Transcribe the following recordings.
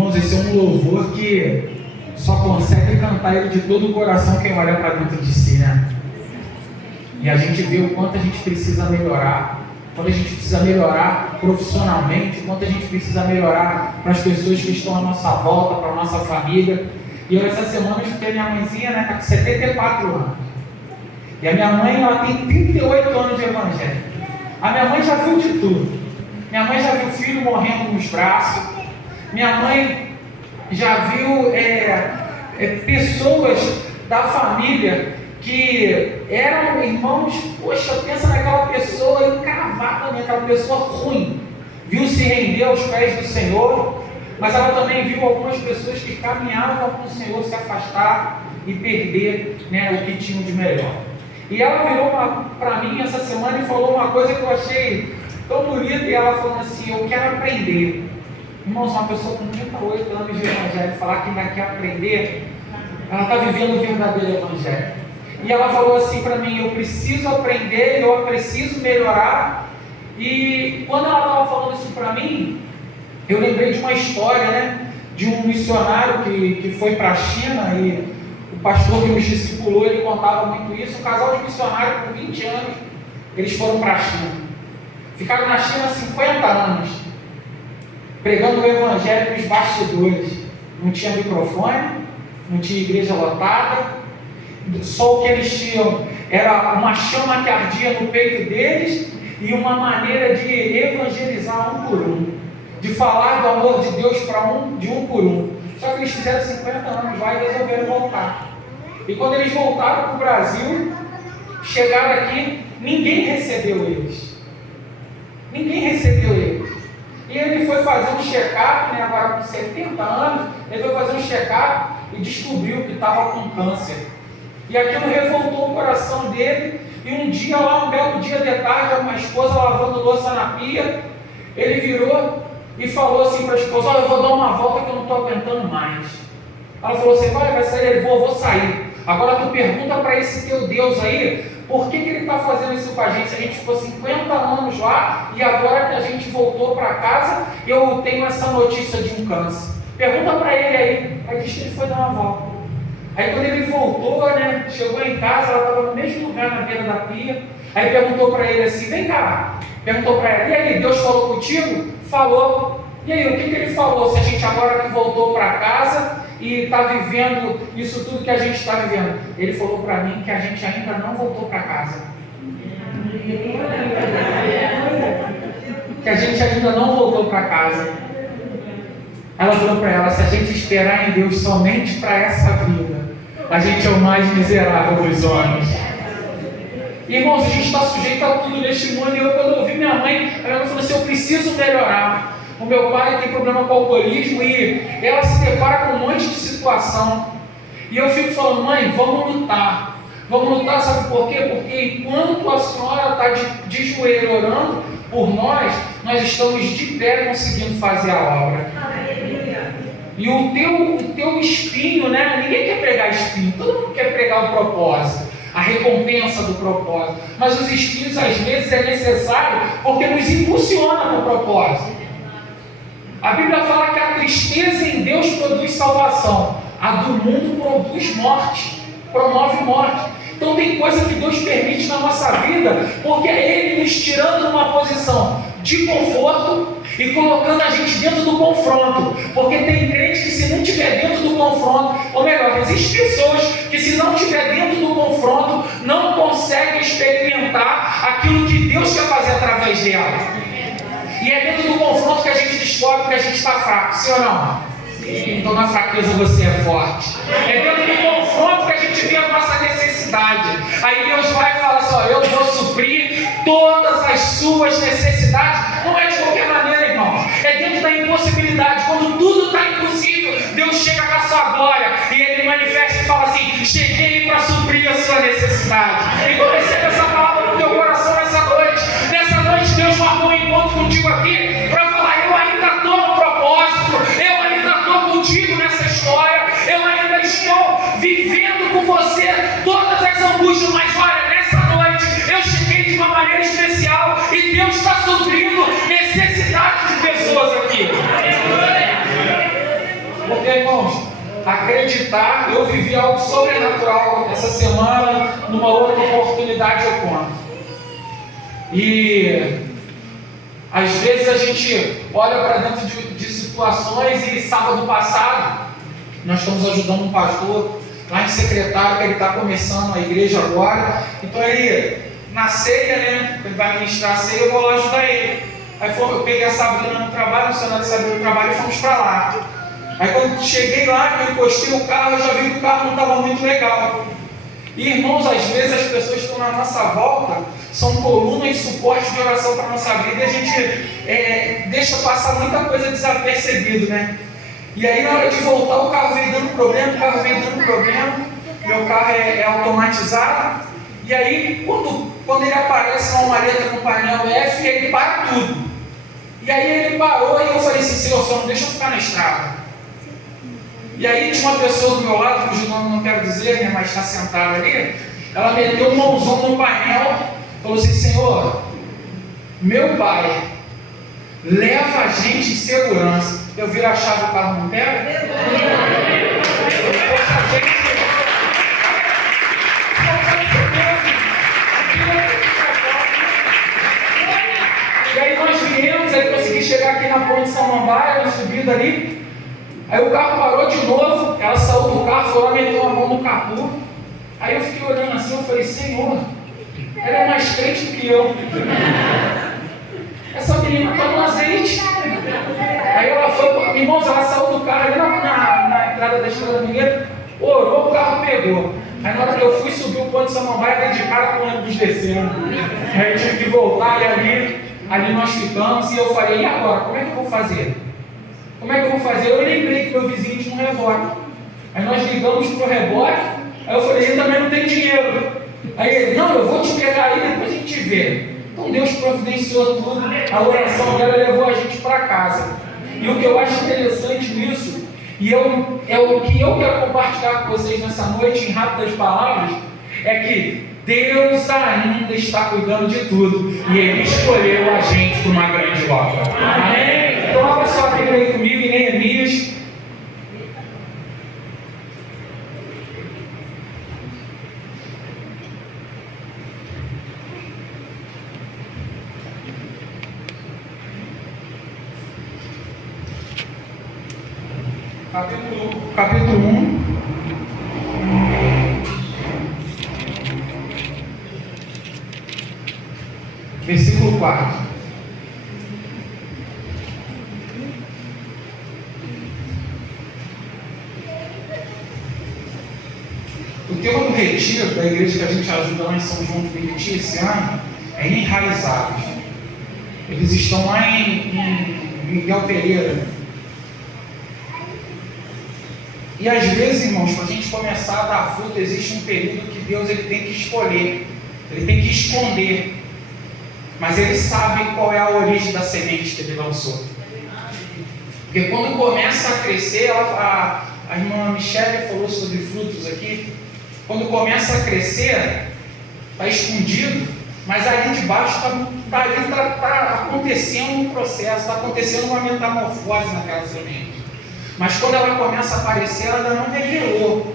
Irmãos, esse é um louvor que só consegue cantar ele de todo o coração quem olha para dentro de si, né? E a gente vê o quanto a gente precisa melhorar, quanto a gente precisa melhorar profissionalmente, o quanto a gente precisa melhorar para as pessoas que estão à nossa volta, para a nossa família. E eu essa semana escutei minha mãezinha, né, tá com 74 anos. E a minha mãe, ela tem 38 anos de evangelho. A minha mãe já viu de tudo. Minha mãe já viu o filho morrendo nos braços. Minha mãe já viu pessoas da família que eram irmãos. Poxa, pensa naquela pessoa encravada, naquela pessoa ruim. Viu se render aos pés do Senhor, mas ela também viu algumas pessoas que caminhavam com o Senhor se afastar e perder, né, o que tinham de melhor. E ela virou para mim essa semana e falou uma coisa que eu achei tão bonita, e ela falou assim: eu quero aprender. Irmãos, uma pessoa com 38 anos de evangelho falar que ainda quer aprender, ela está vivendo o verdadeiro evangelho. E ela falou assim para mim: eu preciso aprender, eu preciso melhorar. E quando ela estava falando isso para mim, eu lembrei de uma história, né, de um missionário que foi para a China, e o pastor que nos discipulou, ele contava muito isso. Um casal de missionários com 20 anos, eles foram para a China. Ficaram na China 50 anos, pregando o evangelho nos bastidores. Não tinha microfone, não tinha igreja lotada, só o que eles tinham era uma chama que ardia no peito deles e uma maneira de evangelizar um por um, de falar do amor de Deus de um por um. Só que eles fizeram 50 anos lá e resolveram voltar. E quando eles voltaram para o Brasil, chegaram aqui, ninguém recebeu eles. Ninguém recebeu eles. E ele foi fazer um check-up, né, agora com 70 anos, ele foi fazer um check-up e descobriu que estava com câncer. E aquilo revoltou o coração dele. E um dia lá, um belo dia de tarde, uma esposa lavando louça na pia, ele virou e falou assim para a esposa: olha, eu vou dar uma volta que eu não estou aguentando mais. Ela falou assim: vai sair? Ele: vou sair. Agora tu pergunta para esse teu Deus aí, por que ele está fazendo isso com a gente? A gente ficou 50 anos lá e agora que a gente voltou para casa, eu tenho essa notícia de um câncer. Pergunta para ele aí. Aí disse que ele foi dar uma volta. Aí quando ele voltou, né, chegou em casa, ela estava no mesmo lugar na beira da pia. Aí perguntou para ele assim: vem cá. Perguntou para ela: e aí, Deus falou contigo? Falou. E aí, o que ele falou? Se a gente agora que voltou para casa e está vivendo isso tudo que a gente está vivendo. Ele falou para mim que a gente ainda não voltou para casa. Que a gente ainda não voltou para casa. Ela falou para ela: se a gente esperar em Deus somente para essa vida, a gente é o mais miserável dos homens. Irmãos, a gente está sujeito a tudo neste mundo. E eu, quando eu ouvi minha mãe, ela falou assim: eu preciso melhorar. O meu pai tem problema com alcoolismo e ela se depara com um monte de situação. E eu fico falando: mãe, vamos lutar. Vamos lutar, sabe por quê? Porque enquanto a senhora está de joelho orando por nós, nós estamos de pé conseguindo fazer a obra. E o teu espinho, né? Ninguém quer pregar espinho, todo mundo quer pregar o propósito, a recompensa do propósito. Mas os espinhos às vezes é necessário porque nos impulsiona para o propósito. A Bíblia fala que a tristeza em Deus produz salvação, a do mundo produz morte, promove morte. Então tem coisa que Deus permite na nossa vida, porque é Ele nos tirando numa posição de conforto e colocando a gente dentro do confronto. Porque tem crente que, se não estiver dentro do confronto, ou melhor, existem pessoas que, se não estiver dentro do confronto, não conseguem experimentar aquilo que Deus quer fazer através dela. E é dentro do confronto que a gente descobre que a gente está fraco, sim ou não? Sim. Então na fraqueza você é forte. É dentro do confronto que a gente vê a nossa necessidade. Aí Deus vai e fala assim: ó, eu vou suprir todas as suas necessidades. Não é de qualquer maneira, irmão. É dentro da impossibilidade. Quando tudo está impossível, Deus chega com a sua glória e Ele manifesta e fala assim: cheguei para suprir a sua necessidade. Então recebe essa palavra no teu coração nessa noite. Nessa noite Deus marcou um encontro contigo aqui para falar: eu ainda estou no propósito, eu ainda estou contigo nessa história, eu ainda estou vivendo com você todas as angústias. Mas olha, nessa noite eu cheguei de uma maneira especial e Deus está suprindo necessidades de pessoas aqui. acreditar. Eu vivi algo sobrenatural essa semana, numa outra oportunidade eu conto. E às vezes a gente olha para dentro de situações, e sábado passado nós estamos ajudando um pastor lá em Secretário, que ele está começando a igreja agora. Então ele, na ceia, né, ele vai ministrar a ceia, eu vou lá ajudar ele. Aí eu peguei a Sabrina no trabalho, o Senado Sabrina no trabalho, e fomos para lá. Aí quando cheguei lá, que eu encostei o carro, eu já vi que o carro não estava muito legal. E irmãos, às vezes as pessoas que estão na nossa volta são coluna e suporte de oração para a nossa vida, e a gente deixa passar muita coisa desapercebido, né? E aí na hora de voltar o carro veio dando problema, meu carro é automatizado, e aí quando ele aparece uma maleta no painel F, ele para tudo. E aí ele parou e eu falei assim: Senhor, só não deixa eu ficar na estrada. E aí tinha uma pessoa do meu lado, cujo nome não quero dizer, né, mas está sentada ali. Ela meteu um mãozão no painel, falou assim: Senhor, meu pai leva a gente em segurança. Eu viro a chave do carro, não pega? E aí nós viemos, aí consegui chegar aqui na ponte de Samambaia, na subida ali. Aí o carro parou de novo, ela saiu do carro, foi lá, meteu a mão no capô. Aí eu fiquei olhando assim, eu falei: Senhor, ela é mais crente do que eu. Essa menina está no azeite. Aí ela foi, irmãos, ela saiu do carro ali na entrada da Estrada Mineira, orou, o carro pegou. Aí na hora que eu fui subir o ponto de Samambaia, dei de cara com o ônibus descendo. Aí eu tive que voltar, e ali nós ficamos, e eu falei: e agora, como é que eu vou fazer? Como é que eu vou fazer? Eu lembrei que meu vizinho tinha um reboque. Aí nós ligamos para o reboque. Aí eu falei: ele também não tem dinheiro. Aí ele: não, eu vou te pegar aí, depois a gente vê. Então Deus providenciou tudo. A oração dela levou a gente para casa. E o que eu acho interessante nisso, e é o que eu quero compartilhar com vocês nessa noite, em rápidas palavras, é que Deus ainda está cuidando de tudo, e Ele escolheu a gente para uma grande obra. Amém? Então abra sua Bíblia aí comigo em Neemias. Capítulo 1. Versículo 4. O tema do retiro da igreja que a gente ajuda lá em São João de Meriti esse ano é Enraizados. Eles estão lá em Miguel Pereira. E às vezes, irmãos, para a gente começar a dar fruto, existe um período que Deus ele tem que escolher, Ele tem que esconder. Mas Ele sabe qual é a origem da semente que Ele lançou. Porque quando começa a crescer, a irmã Michele falou sobre frutos aqui. Quando começa a crescer, está escondido, mas ali de baixo está acontecendo um processo, está acontecendo uma metamorfose naquela semente. Mas quando ela começa a aparecer, ela ainda não revelou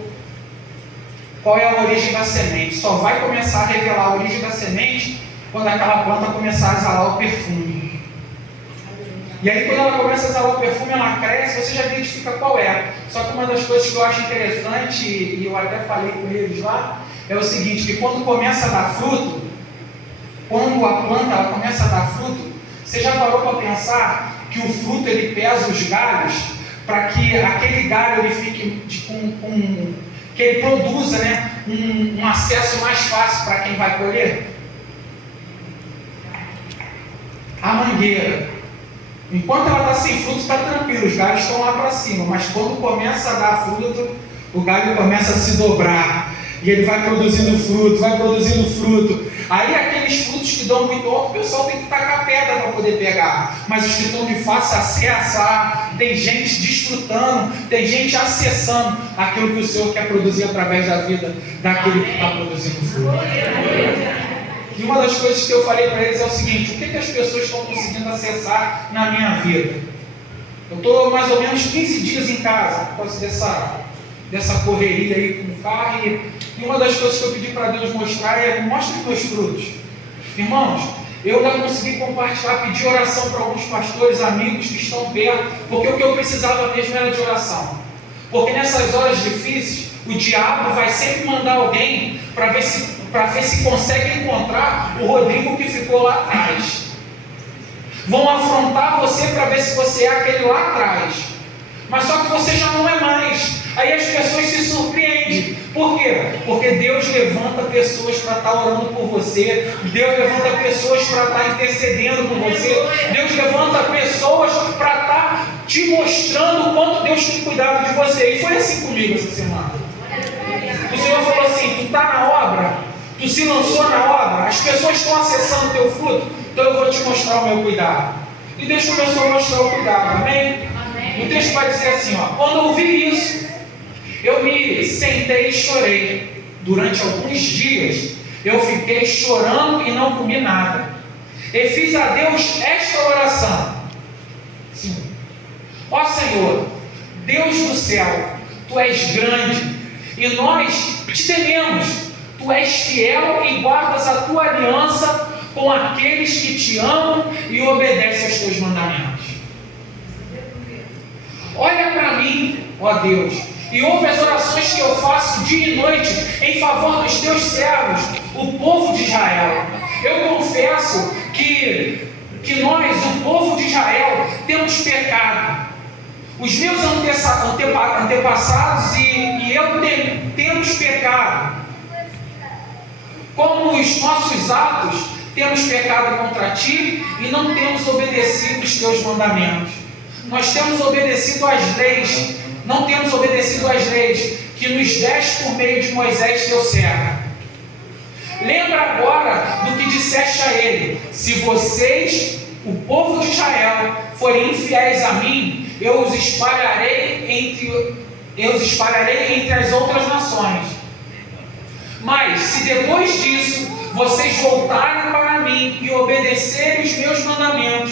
qual é a origem da semente. Só vai começar a revelar a origem da semente quando aquela planta começar a exalar o perfume. E aí quando ela começa a exalar o perfume, ela cresce, você já identifica qual é. Só que uma das coisas que eu acho interessante, e eu até falei com eles lá, é o seguinte, que quando começa a dar fruto, quando a planta ela começa a dar fruto, você já parou para pensar que o fruto ele pesa os galhos, para que aquele galho ele fique que ele produza, né, um acesso mais fácil para quem vai colher? A mangueira, enquanto ela está sem fruto, está tranquilo, os galhos estão lá para cima, mas quando começa a dar fruto, o galho começa a se dobrar, e ele vai produzindo fruto. Aí aqueles frutos que dão muito alto, o pessoal tem que tacar pedra para poder pegar, mas os que estão de fácil acesso, tem gente desfrutando, tem gente acessando aquilo que o Senhor quer produzir através da vida daquele que está produzindo fruto. E uma das coisas que eu falei para eles é o seguinte: o que as pessoas estão conseguindo acessar na minha vida? Eu estou mais ou menos 15 dias em casa, posso dessa. dessa correria aí com o carro, e uma das coisas que eu pedi para Deus mostrar é: mostre meus frutos. Irmãos, eu já consegui compartilhar, pedir oração para alguns pastores, amigos que estão perto, porque o que eu precisava mesmo era de oração. Porque nessas horas difíceis, o diabo vai sempre mandar alguém para ver se consegue encontrar o Rodrigo que ficou lá atrás. Vão afrontar você para ver se você é aquele lá atrás. Mas só que você já não é mais. Aí as pessoas se surpreendem. Por quê? Porque Deus levanta pessoas para estar orando por você. Deus levanta pessoas para estar intercedendo por você. Deus levanta pessoas para estar te mostrando o quanto Deus tem cuidado de você. E foi assim comigo essa semana. O Senhor falou assim: tu está na obra, tu se lançou na obra, as pessoas estão acessando o teu fruto, então eu vou te mostrar o meu cuidado. E Deus começou a mostrar o cuidado, amém? O texto vai dizer assim, ó: quando eu ouvi isso, eu me sentei e chorei. Durante alguns dias eu fiquei chorando e não comi nada. E fiz a Deus esta oração: sim. Ó Senhor, Deus do céu, tu és grande e nós te tememos. Tu és fiel e guardas a tua aliança com aqueles que te amam e obedecem aos teus mandamentos. Olha para mim, ó Deus, e ouve as orações que eu faço dia e noite em favor dos teus servos, o povo de Israel. Eu confesso que nós, o povo de Israel, temos pecado. Os meus antepassados e eu temos pecado. Como os nossos atos, temos pecado contra ti e não temos obedecido os teus mandamentos. Nós temos obedecido às leis, não temos obedecido às leis que nos deste por meio de Moisés, teu servo. Lembra agora do que disseste a ele: se vocês, o povo de Israel, forem infiéis a mim, eu os espalharei entre as outras nações. Mas se depois disso vocês voltarem para mim e obedecerem os meus mandamentos,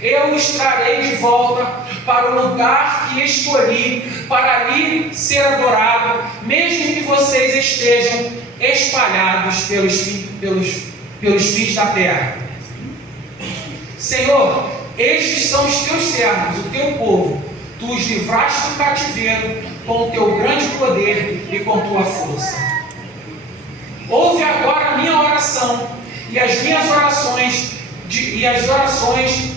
eu os trarei de volta para o lugar que escolhi, para ali ser adorado, mesmo que vocês estejam espalhados pelos fins da terra. Senhor, estes são os teus servos, o teu povo. Tu os livraste do cativeiro com o teu grande poder e com tua força. Ouve agora a minha oração e as minhas orações e as orações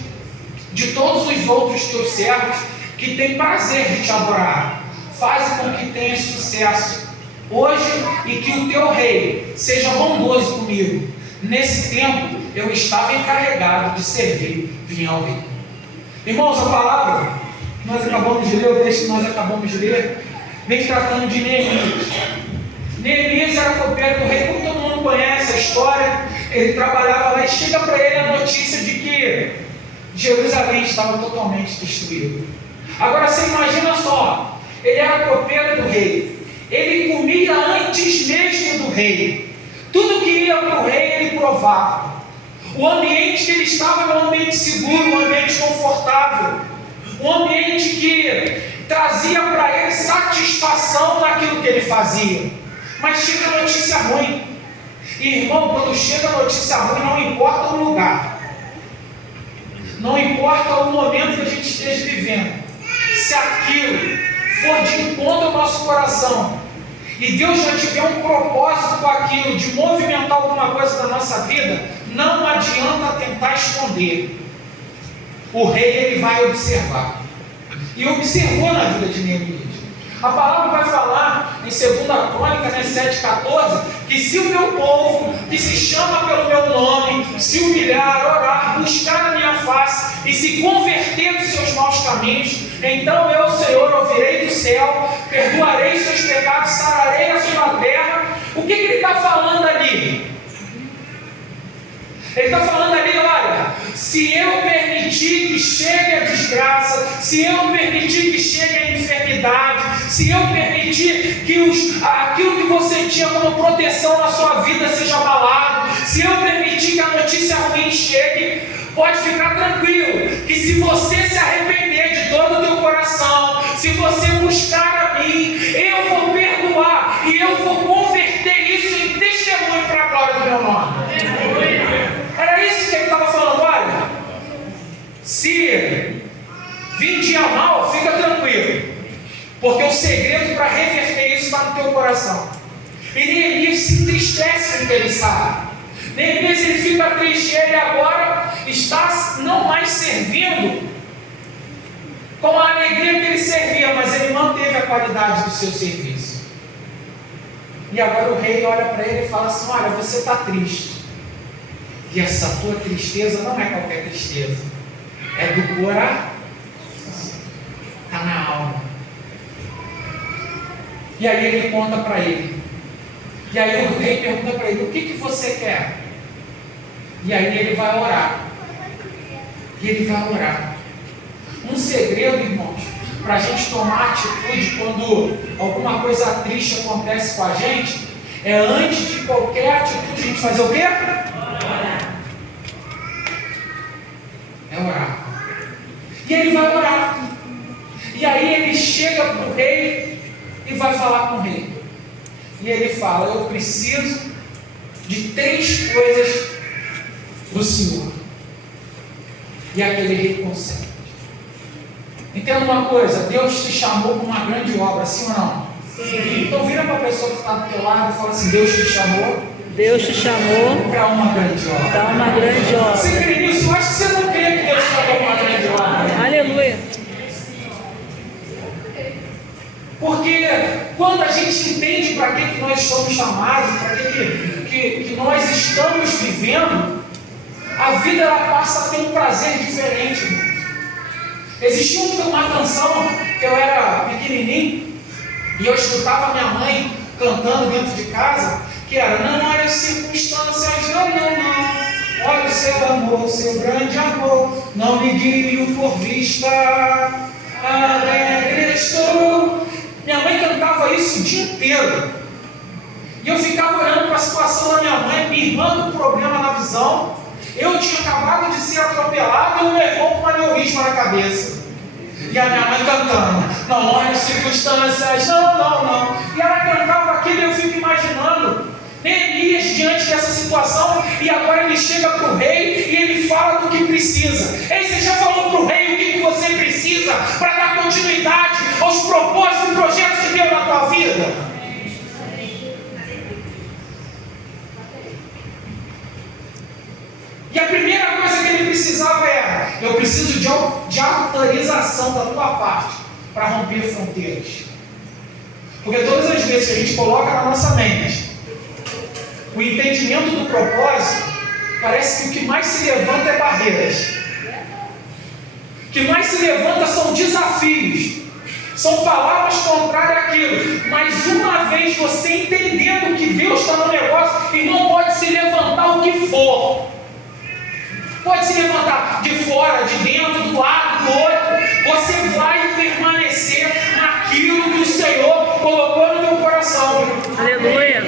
de todos os outros teus servos que têm prazer de te adorar. Faze com que tenhas sucesso hoje e que o teu rei seja bondoso comigo. Nesse tempo eu estava encarregado de servir, vinha ao rei. Irmãos, a palavra que nós acabamos de ler, o texto que nós acabamos de ler, vem tratando de Neemias. Neemias era copeiro do rei, como todo mundo conhece a história. Ele trabalhava lá e chega para ele a notícia de que Jerusalém estava totalmente destruída. Agora você imagina só, ele era copeiro do rei, ele comia antes mesmo do rei, tudo que ia para o rei ele provava. O ambiente que ele estava era um ambiente seguro, um ambiente confortável, um ambiente que trazia para ele satisfação naquilo que ele fazia. Mas chega a notícia ruim. E irmão, quando chega a notícia ruim, não importa o lugar, não importa o momento que a gente esteja vivendo, se aquilo for de encontro ao nosso coração, e Deus já tiver um propósito com aquilo, de movimentar alguma coisa da nossa vida, não adianta tentar esconder. O rei, ele vai observar. E observou na vida de Neemias. A palavra vai falar em 2 Crônicas 7,14, que se o meu povo, que se chama pelo meu nome, se humilhar, orar, buscar a minha face e se converter dos seus maus caminhos, então eu, Senhor, ouvirei do céu, perdoarei seus pecados, sararei a sua terra. O que ele está falando ali? Ele está falando ali, olha, se eu permitir que chegue a desgraça, se eu permitir que chegue a enfermidade, se eu permitir que aquilo que você tinha como proteção na sua vida seja abalado, se eu permitir que a notícia ruim chegue, pode ficar tranquilo, que se você se arrepender de todo o teu coração, se você buscar a mim, eu vou mal, fica tranquilo, porque o segredo para reverter isso está no teu coração. E Neemias se entristece com o que ele sabe. Neemias ele fica triste, ele agora está não mais servindo com a alegria que ele servia, mas ele manteve a qualidade do seu serviço. E agora o rei olha para ele e fala assim: olha, você está triste. E essa tua tristeza não é qualquer tristeza, é do coração, está na alma. E aí ele conta para ele. E aí o rei pergunta para ele: o que você quer? E aí ele vai orar. E ele vai orar. Um segredo, irmãos, para a gente tomar atitude quando alguma coisa triste acontece com a gente, é antes de qualquer atitude a gente fazer o quê? É orar. E ele vai orar. E aí ele chega para o rei e vai falar com o rei. E ele fala: eu preciso de 3 coisas do Senhor. E aquele rei consegue. Entenda uma coisa: Deus te chamou para uma grande obra, sim ou não? Sim. Então vira para a pessoa que está do teu lado e fala assim: Deus te chamou. Deus te chamou para uma grande obra. Para uma grande obra. Você crê nisso? Eu acho que você não crê que Deus te chamou para uma grande obra. Aleluia. Porque quando a gente entende para que nós somos chamados, para que nós estamos vivendo, a vida ela passa a ter um prazer diferente. Existia uma canção que eu era pequenininho e eu escutava minha mãe cantando dentro de casa, que era: não olha as circunstâncias, não, olha o seu amor, seu grande amor, não me guie por vista, alegre estou. Minha mãe cantava isso o dia inteiro. E eu ficava olhando para a situação da minha mãe, minha irmã com problema na visão. Eu tinha acabado de ser atropelado e o meu irmão com um aneurisma na cabeça. E a minha mãe cantando: não olha as circunstâncias, não. E ela cantava aquilo e eu fico imaginando Neemias diante dessa situação. E agora ele chega para o rei e ele fala do que precisa. Ei, você já falou para o rei o que você precisa para dar continuidade aos propósitos e projetos de Deus na tua vida? E a primeira coisa que ele precisava era: eu preciso de autorização da tua parte para romper fronteiras. Porque todas as vezes que a gente coloca na nossa mente o entendimento do propósito, parece que o que mais se levanta é barreiras. O que mais se levanta são desafios. São palavras contrárias àquilo. Mas uma vez você entendendo que Deus está no negócio, e não pode se levantar o que for. Pode se levantar de fora, de dentro, do lado, do outro. Você vai permanecer naquilo que o Senhor colocou no teu coração. Aleluia.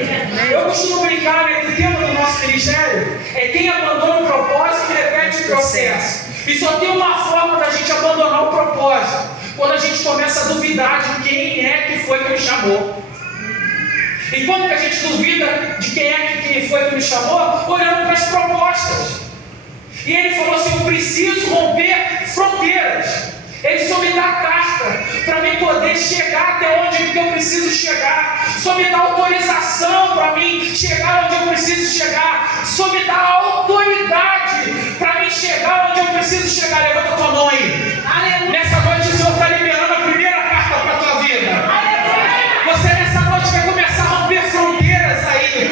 Eu costumo brincar, né, que o tema do nosso ministério é: quem abandona o propósito repete o processo. E só tem uma forma da gente abandonar o propósito: quando a gente começa a duvidar de quem é que foi que nos chamou. E como que a gente duvida de quem é que foi que nos chamou? Olhando para as propostas. E ele falou assim: eu preciso romper fronteiras. Ele só me dá carta para mim poder chegar até onde eu preciso chegar. Só me dá autorização para mim chegar onde eu preciso chegar. Só me dá autoridade para mim chegar onde eu preciso chegar. Levanta a tua mão aí. Aleluia. Nessa noite o Senhor está liberando a primeira carta para a tua vida. Aleluia. Você nessa noite vai começar a romper fronteiras aí.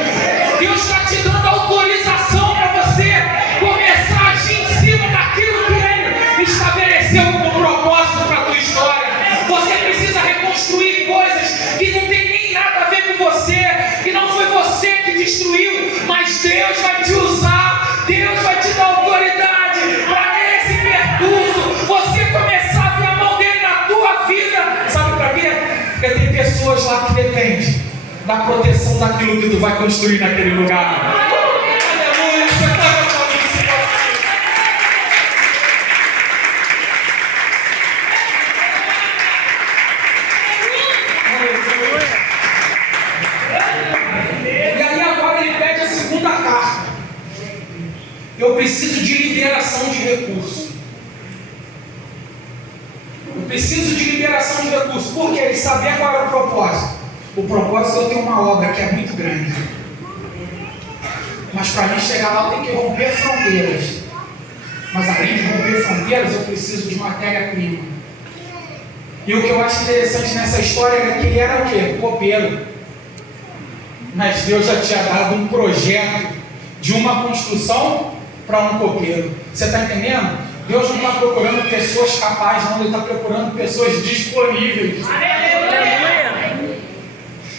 Deus está te dando autorização para você começar a agir em cima daquilo que Ele estabeleceu como propósito para a tua história. Você precisa reconstruir coisas que não tem nem nada a ver com você, que não foi você que destruiu, mas Deus vai te usar, Deus vai te dar autoridade para nesse percurso você começar a ver a mão dele na tua vida. Sabe para quê? Porque tem pessoas lá que dependem da proteção daquilo que tu vai construir naquele lugar. Aleluia, você está na tua vida. E aí agora ele pede a segunda carta. Eu preciso de liberação de recursos. Eu preciso de liberação de recursos. Por quê? Eles sabiam qual era o propósito. O propósito é eu ter uma obra que é muito grande. Mas para mim chegar lá eu tenho que romper fronteiras. Mas além de romper fronteiras, eu preciso de matéria-prima. E o que eu acho interessante nessa história é que ele era o quê? Copeiro. Mas Deus já tinha dado um projeto de uma construção para um copeiro. Você está entendendo? Deus não está procurando pessoas capazes, não. Ele está procurando pessoas disponíveis.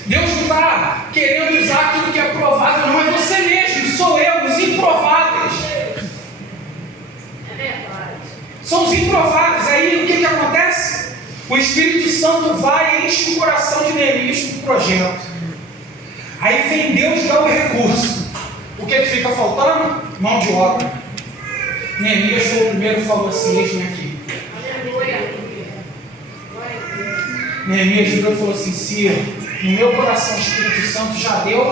Deus não está querendo usar aquilo que é provável, não é você mesmo, sou eu, os improváveis. São os improváveis. Aí o que acontece? O Espírito Santo vai e enche o coração de Neemias com o projeto. Aí vem Deus e dá o recurso. O que fica faltando? Mão de obra. Neemias foi o primeiro que falou assim: eis-me aqui. Neemias virou e falou assim: se no meu coração o Espírito Santo já deu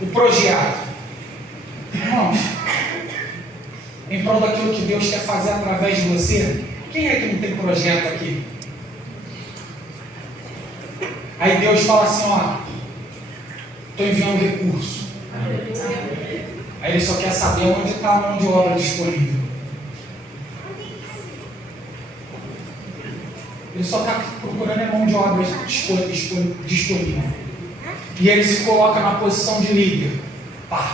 o projeto, irmãos, em prol daquilo que Deus quer fazer através de você, quem é que não tem projeto aqui? Aí Deus fala assim: ó, estou enviando recurso. Aí ele só quer saber onde está a mão de obra disponível. Ele só está procurando a mão de obra disponível. E ele se coloca na posição de líder. Pá.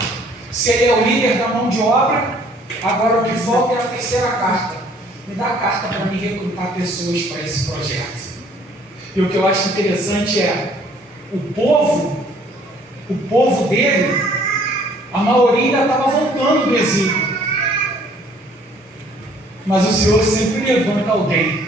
Se ele é o líder da mão de obra, agora o que falta é a terceira carta. Me dá a carta para me recrutar pessoas para esse projeto. E o que eu acho interessante é o povo dele, a maioria ainda estava voltando do exílio. Mas o Senhor sempre levanta alguém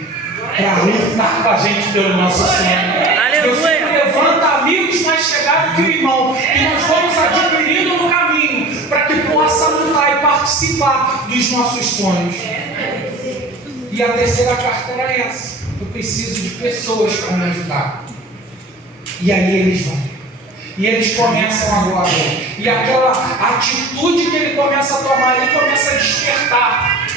para lutar com a gente pelo nosso sonho. Deus sempre levanta amigos mais chegados que o irmão, que nós vamos adquirindo no caminho, para que possa lutar e participar dos nossos sonhos. E a terceira carta era essa: eu preciso de pessoas para me ajudar. E aí eles vão. E eles começam agora. E aquela atitude que ele começa a tomar, ele começa a despertar.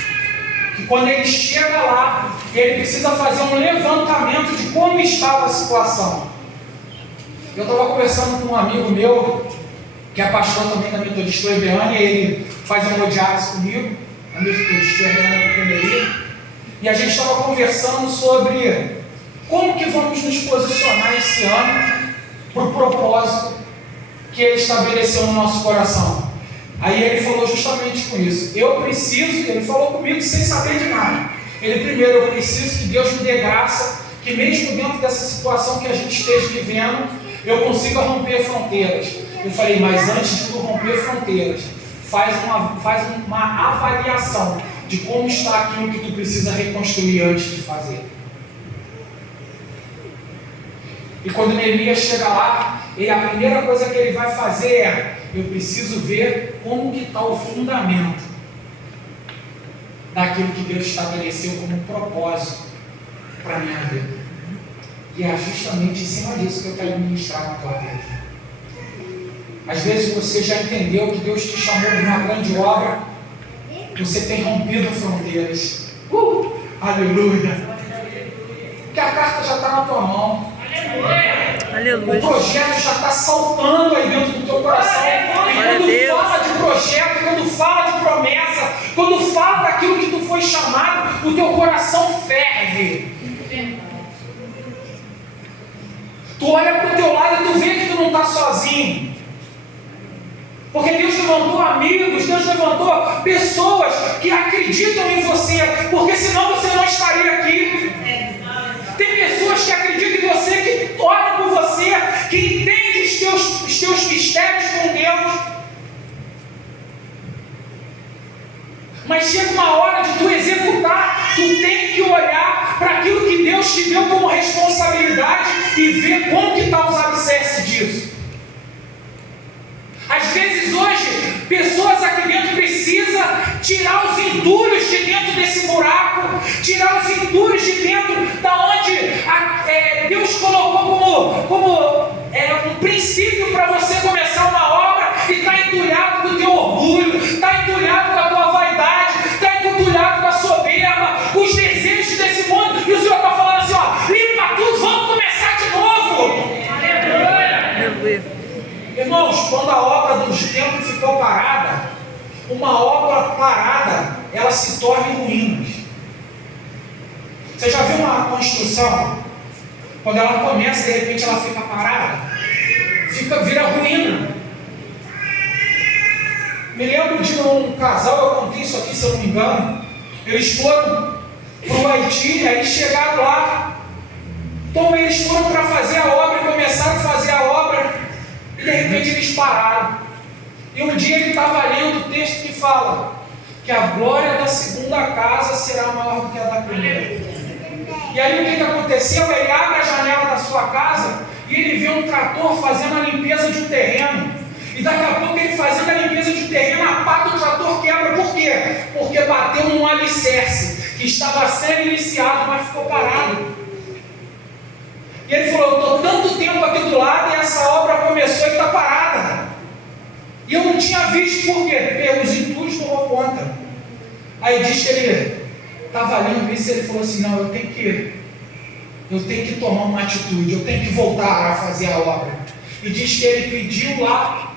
Que quando ele chega lá, ele precisa fazer um levantamento de como estava a situação. Eu estava conversando com um amigo meu, que é pastor também da Metodista Goiânia, ele faz um rodeado comigo, a Metodista Goiânia do Candeeiro, e a gente estava conversando sobre como que vamos nos posicionar esse ano para o propósito que ele estabeleceu no nosso coração. Aí ele falou justamente com isso. Ele falou comigo sem saber de nada. Primeiro, eu preciso que Deus me dê graça, que mesmo dentro dessa situação que a gente esteja vivendo, eu consiga romper fronteiras. Eu falei, mas antes de tu romper fronteiras, faz uma avaliação de como está aquilo que tu precisa reconstruir antes de fazer. E quando Neemias chega lá, a primeira coisa que ele vai fazer é: eu preciso ver como que está o fundamento daquilo que Deus estabeleceu como propósito para a minha vida. E é justamente em cima disso que eu quero ministrar na tua vida. Às vezes você já entendeu que Deus te chamou de uma grande obra, você tem rompido fronteiras. Aleluia! Porque a carta já está na tua mão. Aleluia. O projeto já está saltando aí dentro do teu coração. E quando fala de projeto, quando fala de promessa, quando fala daquilo que tu foi chamado, o teu coração ferve. Tu olha para o teu lado e tu vê que tu não está sozinho. Porque Deus levantou amigos, Deus levantou pessoas que acreditam em você, porque senão você não estaria aqui. Tem pessoas que acreditam em você, que oram por você, que entendem os teus mistérios com Deus. Mas chega uma hora de tu executar, tu tem que olhar para aquilo que Deus te deu como responsabilidade e ver como que está os alicerces disso. Às vezes hoje, pessoas aqui dentro precisam tirar os entulhos de dentro desse buraco, tirar os entulhos de dentro da onde Deus colocou como um princípio para você começar uma obra, e está entulhado com o teu orgulho, está entulhado com a tua vaidade, está entulhado com a soberba, com os desejos desse mundo, e o Senhor está se torne ruínas. Você já viu uma construção? Quando ela começa, de repente ela fica parada, vira ruína. Me lembro de um casal, eu contei isso aqui se eu não me engano. Eles foram para o Haiti, aí chegaram lá. Então eles foram para fazer a obra e começaram a fazer a obra, e de repente eles pararam. E um dia ele estava lendo o texto que fala que a glória da segunda casa será maior do que a da primeira. E aí o que aconteceu? Ele abre a janela da sua casa e ele vê um trator fazendo a limpeza de um terreno. E daqui a pouco ele fazendo a limpeza de um terreno, a pá do trator quebra. Por quê? Porque bateu num alicerce que estava sendo iniciado, mas ficou parado. E ele falou: eu estou tanto tempo aqui do lado e essa obra começou e está parada. E eu não tinha visto. Por quê? Pelos entulhos tomou conta. Aí diz que ele estava lendo isso e ele falou assim: não, eu tenho que tomar uma atitude, eu tenho que voltar a fazer a obra. E diz que ele pediu lá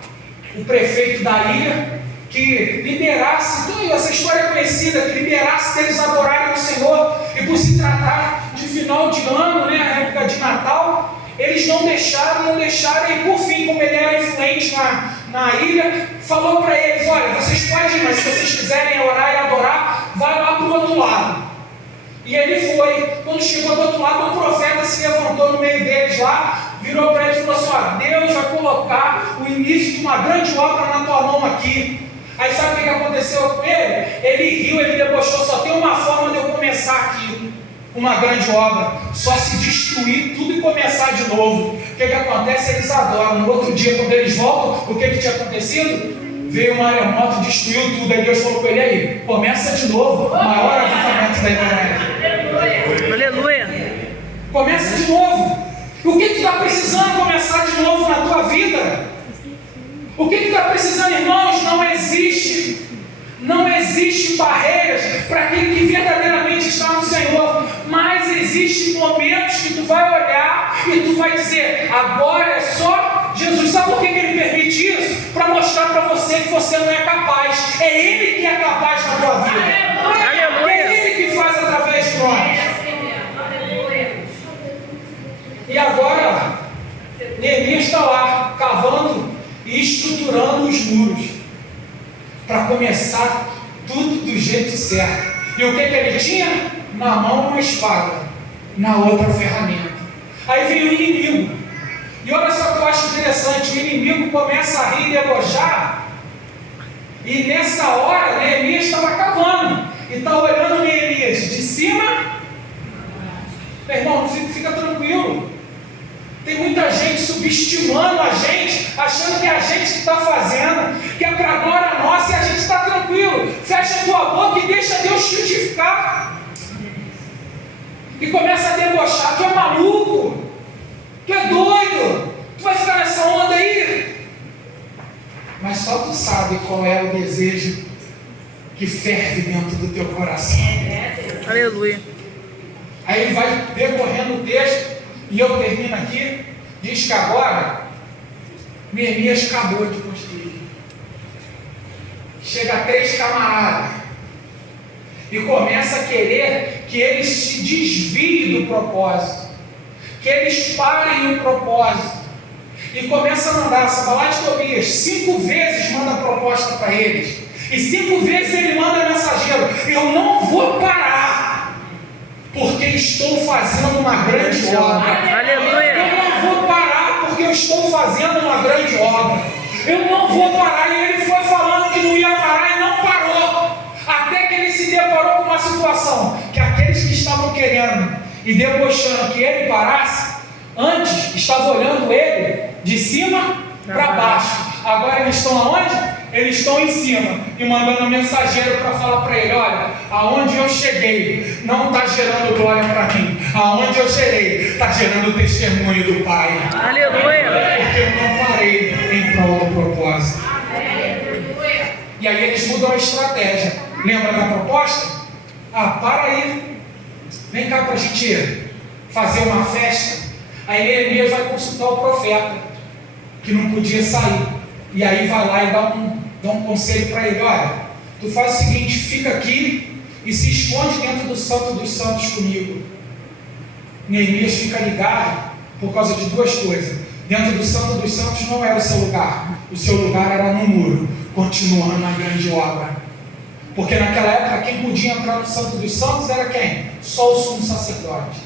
o prefeito da ilha que liberasse, então essa história é conhecida, que liberasse deles adorarem o Senhor. E por se tratar de final de ano, né, a época de Natal, eles não deixaram, e por fim, como ele era influente na ilha, falou para eles: olha, vocês podem ir, mas se vocês quiserem orar e adorar, vai lá para o outro lado. E ele foi. Quando chegou do outro lado, um profeta se levantou no meio deles lá, virou para eles e falou assim: ó, Deus vai colocar o início de uma grande obra na tua mão aqui. Aí sabe o que aconteceu com ele? Ele riu, ele debochou: só tem uma forma de eu começar aqui uma grande obra, só se destruir tudo e começar de novo. O que acontece? Eles adoram. No outro dia, quando eles voltam, o que tinha acontecido? Veio um maremoto, destruiu tudo. Aí Deus falou com ele: aí, começa de novo. O maior avivamento da internet. Aleluia. Começa de novo. O que está precisando começar de novo na tua vida? O que está precisando, irmãos? Não existe barreiras para aquele que verdadeiramente está no Senhor, mas existem momentos que tu vai olhar e tu vai dizer: agora é só Jesus. Sabe por que ele permite isso? Para mostrar para você que você não é capaz. É Ele que é capaz na tua vida. Aleluia. É Ele que faz através de nós. E agora Neemias está lá cavando e estruturando os muros para começar tudo do jeito certo. E o que ele tinha? Na mão uma espada, na outra ferramenta. Aí vem o inimigo. E olha só o que eu acho interessante: o inimigo começa a rir e debochar. E nessa hora Neemias estava cavando e está olhando Neemias de cima. Meu irmão, fica tranquilo. Tem muita gente subestimando a gente, achando que é a gente que está fazendo, que é para a glória nossa, e a gente está tranquilo. Fecha a tua boca e deixa Deus te justificar. E começa a debochar: tu é maluco, tu é doido, tu vai ficar nessa onda aí. Mas só tu sabe qual é o desejo que ferve dentro do teu coração. Aleluia. Aí ele vai decorrendo o texto. E eu termino aqui. Diz que agora Neemias acabou de construir. Chega 3 camaradas e começa a querer que eles se desviem do propósito, que eles parem o propósito, e começa a mandar Sanbalat e Tobias 5 vezes manda proposta para eles, e 5 vezes ele manda mensageiro: eu não vou parar, porque estou fazendo uma grande obra. Aleluia. Eu não vou parar, porque eu estou fazendo uma grande obra. Eu não vou parar. E ele foi falando que não ia parar e não parou, até que ele se deparou com uma situação que aqueles que estavam querendo e debochando que ele parasse, antes estavam olhando ele de cima para baixo. Agora eles estão aonde? Eles estão em cima e mandando mensageiro para falar para ele: olha, aonde eu cheguei não está gerando glória para mim, aonde eu cheguei está gerando testemunho do Pai. Aleluia. Porque eu não parei em prol do propósito. E aí eles mudam a estratégia. Lembra da proposta? Para aí, vem cá para a gente fazer uma festa. Aí Neemias vai consultar o profeta, que não podia sair. E aí vai lá e dá um conselho para ele: olha, tu faz o seguinte, fica aqui e se esconde dentro do Santo dos Santos comigo. Neemias fica ligado por causa de duas coisas. Dentro do Santo dos Santos não era o seu lugar. O seu lugar era no muro, continuando a grande obra. Porque naquela época quem podia entrar no Santo dos Santos era quem? Só o sumo sacerdote.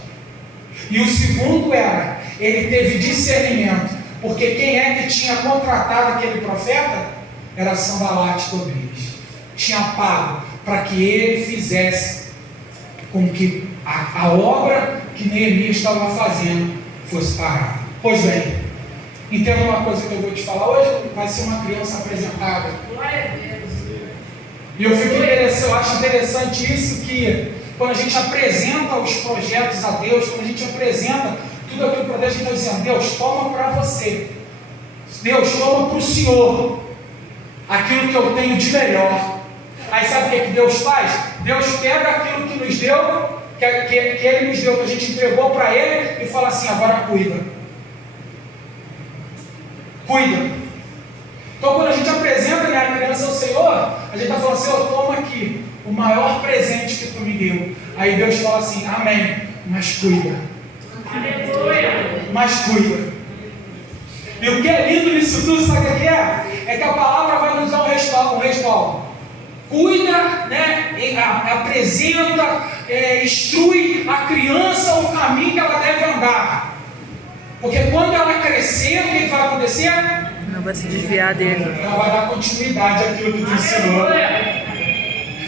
E o segundo era, ele teve discernimento. Porque quem é que tinha contratado aquele profeta? Era Sanbalat e Tobias. Tinha pago para que ele fizesse com que a obra que Neemias estava fazendo fosse parada. Pois bem, entenda uma coisa que eu vou te falar hoje, vai ser uma criança apresentada. E eu acho interessante isso, que quando a gente apresenta os projetos a Deus, quando a gente apresenta tudo aquilo para Deus, a gente está dizendo: Deus, toma para você, Deus, toma para o Senhor aquilo que eu tenho de melhor. Aí sabe o que Deus faz? Deus pega aquilo que nos deu, que Ele nos deu, que a gente entregou para Ele, e fala assim: agora cuida. Cuida. Então quando a gente apresenta a criança ao Senhor, a gente está falando: Senhor, toma aqui o maior presente que Tu me deu. Aí Deus fala assim: amém, mas cuida. Aleluia. Mas cuida. E o que é lindo nisso tudo, sabe o que é? É que a palavra vai nos dar um respaldo. Cuida, né? Apresenta, instrui a criança o caminho que ela deve andar. Porque quando ela crescer, o que vai acontecer? Não vai se desviar dele. Ela vai dar continuidade àquilo que Tu ensinou.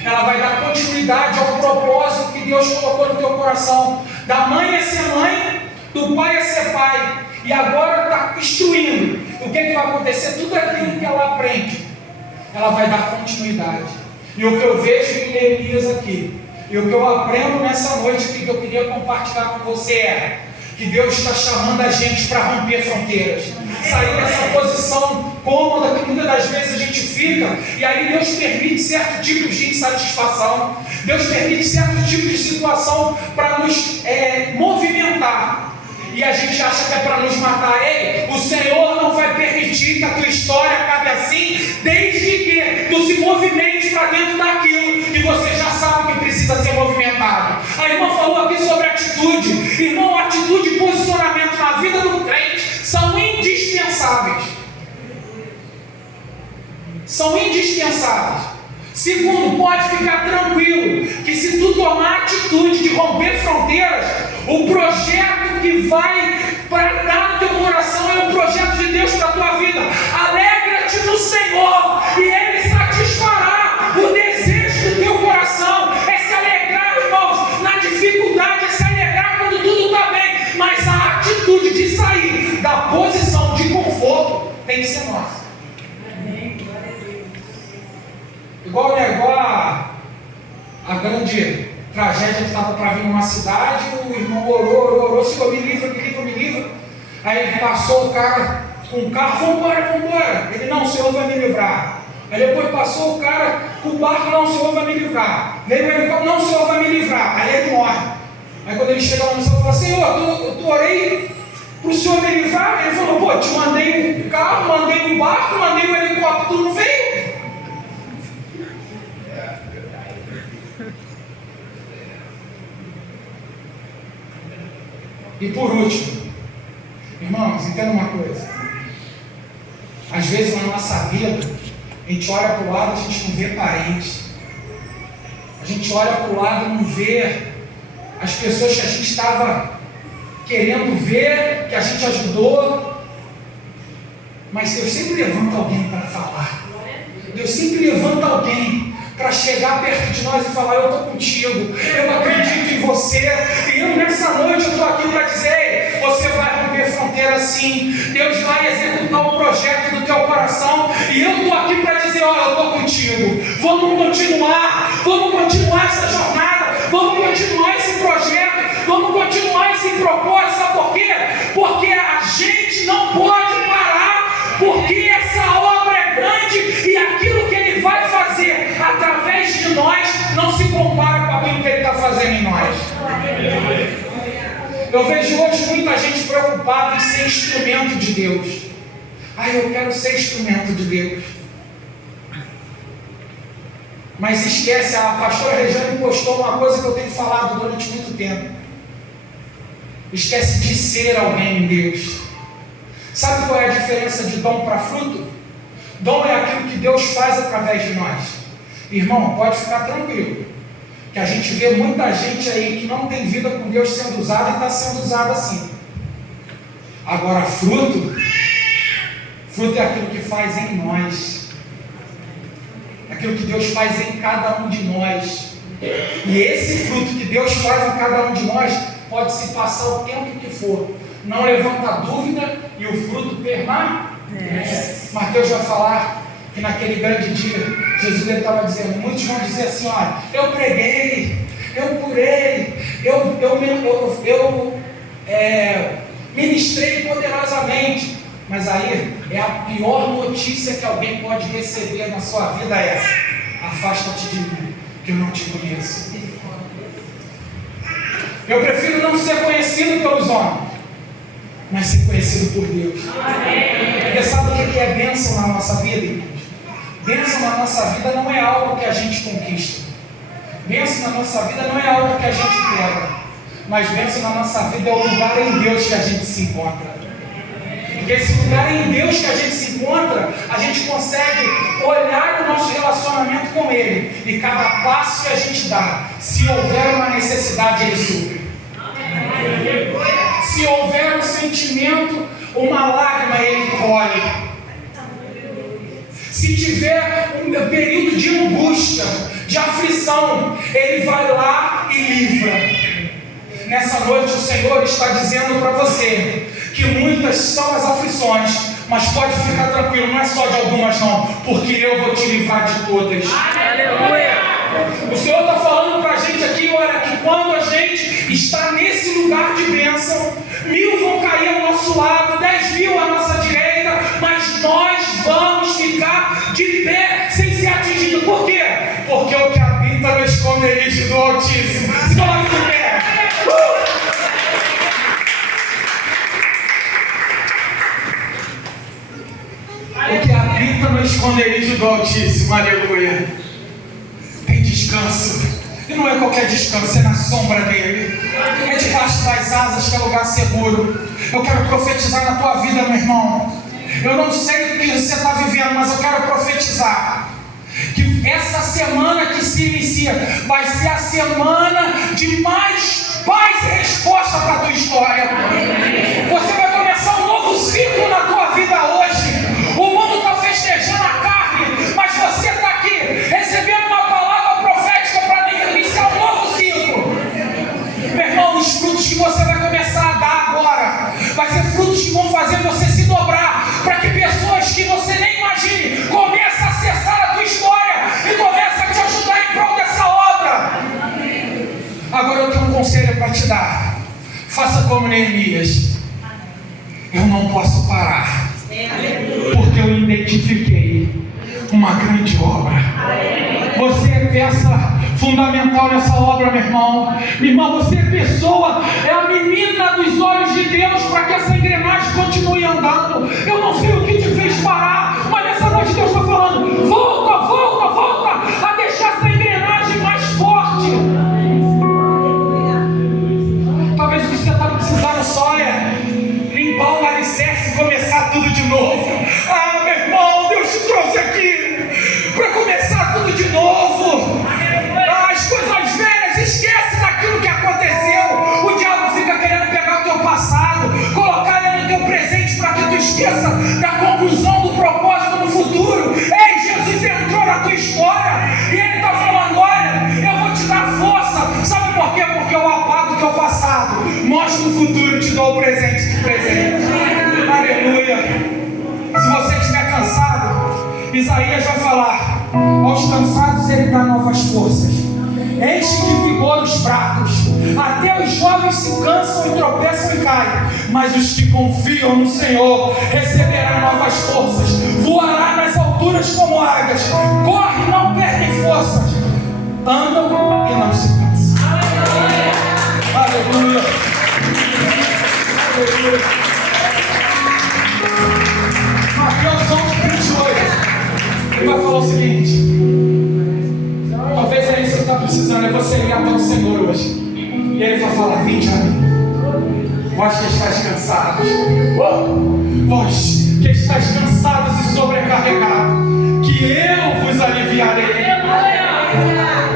Ela vai dar continuidade ao propósito que Deus colocou no teu coração. Da mãe a ser mãe, do pai a ser pai. E agora está instruindo. O que vai acontecer? Tudo aquilo que ela aprende, ela vai dar continuidade. E o que eu vejo em Neemias aqui, e o que eu aprendo nessa noite aqui, que eu queria compartilhar com você, é que Deus está chamando a gente para romper fronteiras. Sair dessa posição cômoda que muitas das vezes a gente fica, e aí Deus permite certo tipo de insatisfação, Deus permite certo tipo de situação para nos movimentar. E a gente acha que é para nos matar. Ei, o Senhor não vai permitir que a tua história acabe assim, desde que tu se movimente para dentro daquilo que você já sabe que precisa ser movimentado. A irmã falou aqui sobre atitude. Irmão, atitude e posicionamento na vida do crente são indispensáveis. São indispensáveis. Segundo, pode ficar tranquilo que se tu tomar a atitude de romper fronteiras, o projeto que vai para dar no teu coração é um projeto de Deus para a tua vida. Alegra-te no Senhor e Ele satisfará o desejo do teu coração. É se alegrar, irmãos, na dificuldade, é se alegrar quando tudo está bem. Mas a atitude de sair da posição de conforto tem que ser nossa. Igual a grande tragédia que estava para vir numa cidade, o irmão orou, Senhor, me livra. Aí passou o cara com o carro, vambora. Ele: não, o Senhor vai me livrar. Aí depois passou o cara com o barco: não, o Senhor vai me livrar. Veio o helicóptero: não, o Senhor vai me livrar. Aí ele morre. Aí quando ele chega lá no céu, ele fala: Senhor, eu orei para o Senhor me livrar. Ele falou: te mandei o carro, mandei o barco, mandei o helicóptero, tu não veio? E por último, irmãos, entenda uma coisa. Às vezes na nossa vida, a gente olha para o lado, a gente não vê parentes. A gente olha para o lado e não vê as pessoas que a gente estava querendo ver, que a gente ajudou. Mas Deus sempre levanta alguém para falar. Deus sempre levanta alguém para chegar perto de nós e falar: eu estou contigo, eu acredito em você. E eu nessa noite eu estou aqui para dizer: você vai romper fronteira sim. Deus vai executar um projeto do teu coração. E eu estou aqui para dizer: olha, eu estou contigo. Vamos continuar essa jornada, vamos continuar esse projeto, vamos continuar esse propósito. Sabe por quê? Porque a gente não pode parar, porque essa obra é grande e aquilo que Ele vai fazer através de nós não se compara com aquilo que Ele está fazendo em nós. Eu vejo hoje muita gente preocupada em ser instrumento de Deus. Eu quero ser instrumento de Deus. mas esquece. A pastora Regiane postou uma coisa que eu tenho falado durante muito tempo. Esquece de ser alguém em Deus. Sabe qual é a diferença de dom para fruto? Dom é aquilo que Deus faz através de nós. Irmão, pode ficar tranquilo, que a gente vê muita gente aí que não tem vida com Deus sendo usada e está sendo usada assim. Agora, fruto é aquilo que faz em nós, aquilo que Deus faz em cada um de nós. E esse fruto que Deus faz em cada um de nós pode se passar o tempo que for, não levanta dúvida e o fruto permanece. Mateus vai falar que naquele grande dia, Jesus estava dizendo, muitos vão dizer assim, olha, eu preguei, eu curei, eu ministrei poderosamente, mas aí é a pior notícia que alguém pode receber na sua vida é: afasta-te de mim, que eu não te conheço. Eu prefiro não ser conhecido pelos homens, mas ser conhecido por Deus. Porque sabe o que é bênção na nossa vida, irmãos? Bênção na nossa vida não é algo que a gente conquista. Bênção na nossa vida não é algo que a gente pega. Mas bênção na nossa vida é o lugar em Deus que a gente se encontra. Porque esse lugar em Deus que a gente se encontra, a gente consegue olhar o nosso relacionamento com Ele. E cada passo que a gente dá, se houver uma necessidade, Ele supre. Se houver um sentimento, uma lágrima, Ele colhe. Se tiver um período de angústia, de aflição, Ele vai lá e livra. Nessa noite o Senhor está dizendo para você que muitas são as aflições, mas pode ficar tranquilo, não é só de algumas não, porque eu vou te livrar de todas. Aleluia! O Senhor está falando para a gente aqui, olha, que quando a gente está nesse lugar de bênção, 1000 vão cair ao nosso lado, 10.000 à nossa direita, mas nós vamos ficar de pé sem ser atingido. Por quê? Porque o que habita no esconderijo do Altíssimo. Se coloque de pé. O que habita no esconderijo do Altíssimo, aleluia, tem descanso. E não é qualquer descanso, é na sombra dele, é debaixo das asas, que é lugar seguro. Eu quero profetizar na tua vida, meu irmão. Eu não sei o que você está vivendo, mas eu quero profetizar que essa semana que se inicia vai ser a semana de mais paz e resposta para a tua história. Você vai começar um novo ciclo na tua vida hoje. O mundo está festejando a carne, mas você está aqui recebendo uma palavra profética para iniciar um novo ciclo. Meu irmão, os frutos que você vai começar a dar agora vai ser frutos que vão fazer você se dobrar, para que pessoas que você nem imagine comecem a acessar a tua história e comecem a te ajudar em prol dessa obra. Agora eu tenho um conselho para te dar. Faça como Neemias. Eu não posso parar, porque eu identifiquei uma grande obra. Você é peça fundamental nessa obra, meu irmão. Meu irmão, você é pessoa, é a menina dos olhos de Deus para que essa engrenagem continue andando. Eu não sei o que te fez parar, mas nessa noite Deus está falando: volta, volta, volta a deixar essa engrenagem mais forte. Talvez o que você está precisando só é limpar o alicerce e começar tudo de novo. Ah, meu irmão, Deus te trouxe aqui para começar tudo de novo. As coisas velhas, esquece daquilo que aconteceu. O diabo fica querendo pegar o teu passado, colocar ele no teu presente para que tu esqueça da conclusão do propósito no futuro. Ei, Jesus entrou na tua história e ele está falando: olha, eu vou te dar força. Sabe por quê? Porque eu apago o teu passado, mostro o futuro e te dou o presente de presente. Aleluia. Se você estiver cansado, Isaías vai falar: aos cansados ele dá novas forças, enche de vigor os fracos. Até os jovens se cansam e tropeçam e caem, mas os que confiam no Senhor receberão novas forças, voará nas alturas como águias, corre e não perdem forças, andam e não se cansam. Aleluia. Aleluia. Mateus 11:28, ele vai falar o seguinte: olhar para o Senhor hoje e Ele vai falar: vinde a mim, vós que estáis cansados, vós que estáis cansados e sobrecarregados, que eu vos aliviarei,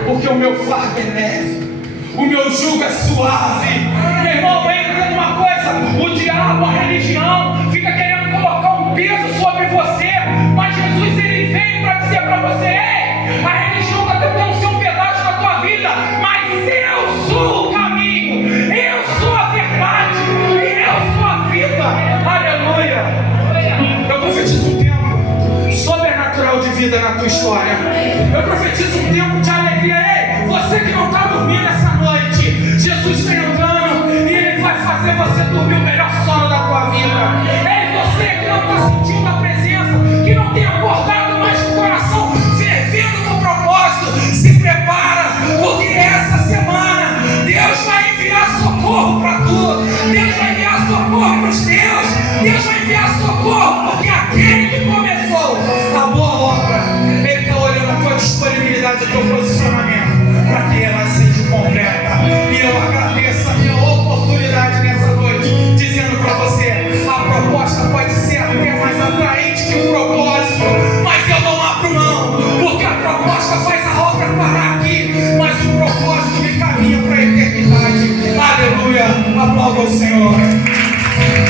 porque o meu fardo é leve, o meu jugo é suave. Meu irmão, entenda uma coisa: o diabo, a religião, fica querendo colocar um peso sobre você, mas Jesus, Ele veio para dizer para você: ei, a religião está tentando ser um pedaço da tua vida, mas eu sou o caminho, eu sou a verdade, e eu sou a vida. Aleluia. Eu profetizo um tempo sobrenatural de vida na tua história. Eu profetizo um tempo de alegria. Ei, você que não está dormindo essa noite, Jesus está entrando e Ele vai fazer você dormir o